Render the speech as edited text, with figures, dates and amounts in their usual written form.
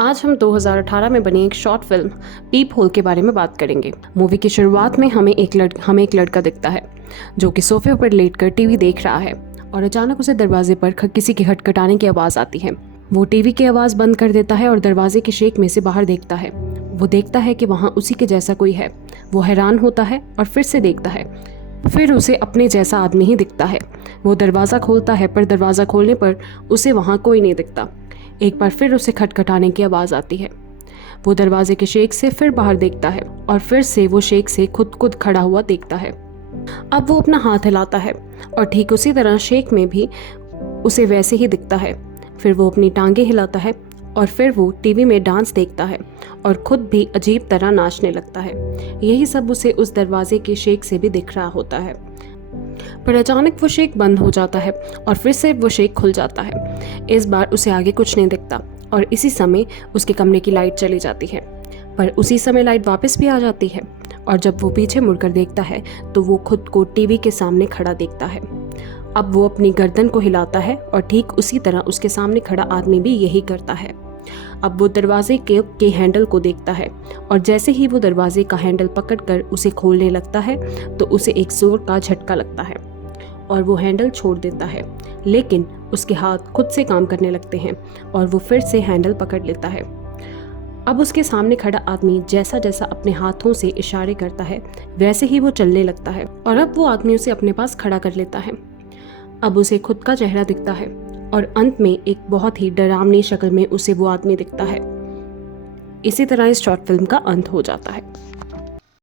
आज हम 2018 में बनी एक शॉर्ट फिल्म पीप होल के बारे में बात करेंगे। मूवी की शुरुआत में हमें एक लड़का दिखता है जो कि सोफे पर लेटकर टीवी देख रहा है और अचानक उसे दरवाजे पर किसी के खटखटाने की आवाज़ आती है। वो टीवी की आवाज़ बंद कर देता है और दरवाजे के शेक में से बाहर देखता है। वो देखता है कि वहाँ उसी के जैसा कोई है। वो हैरान होता है और फिर से देखता है। फिर उसे अपने जैसा आदमी ही दिखता है। वो दरवाज़ा खोलता है पर दरवाज़ा खोलने पर उसे वहाँ कोई नहीं दिखता। एक बार फिर उसे खटखटाने की आवाज़ आती है। वो दरवाजे के शेक से फिर बाहर देखता है और फिर से वो शेक से खुद खड़ा हुआ देखता है। अब वो अपना हाथ हिलाता है और ठीक उसी तरह शेक में भी उसे वैसे ही दिखता है। फिर वो अपनी टांगें हिलाता है और फिर वो टीवी में डांस देखता है और खुद भी अजीब तरह नाचने लगता है। यही सब उसे उस दरवाजे के शेक से भी दिख रहा होता है। पर अचानक वो शेक बंद हो जाता है और फिर से वो शेक खुल जाता है। इस बार उसे आगे कुछ नहीं दिखता और इसी समय उसके कमरे की लाइट चली जाती है। पर उसी समय लाइट वापस भी आ जाती है और जब वो पीछे मुड़कर देखता है तो वो खुद को टीवी के सामने खड़ा देखता है। अब वो अपनी गर्दन को हिलाता है और ठीक उसी तरह उसके सामने खड़ा आदमी भी यही करता है। अब वो दरवाजे के हैंडल को देखता है और जैसे ही वो दरवाजे का हैंडल पकड़कर उसे खोलने लगता है तो उसे एक जोर का झटका लगता है और वो हैंडल छोड़ देता है। लेकिन उसके हाथ खुद से काम करने लगते हैं और वो फिर से हैंडल पकड़ लेता है। अब उसके सामने खड़ा आदमी जैसा जैसा अपने हाथों से इशारे करता है वैसे ही वो चलने लगता है और अब वो आदमी उसे अपने पास खड़ा कर लेता है। अब उसे खुद का चेहरा दिखता है और अंत में एक बहुत ही डरावनी शक्ल में उसे वो आदमी दिखता है। इसी तरह इस शॉर्ट फिल्म का अंत हो जाता है।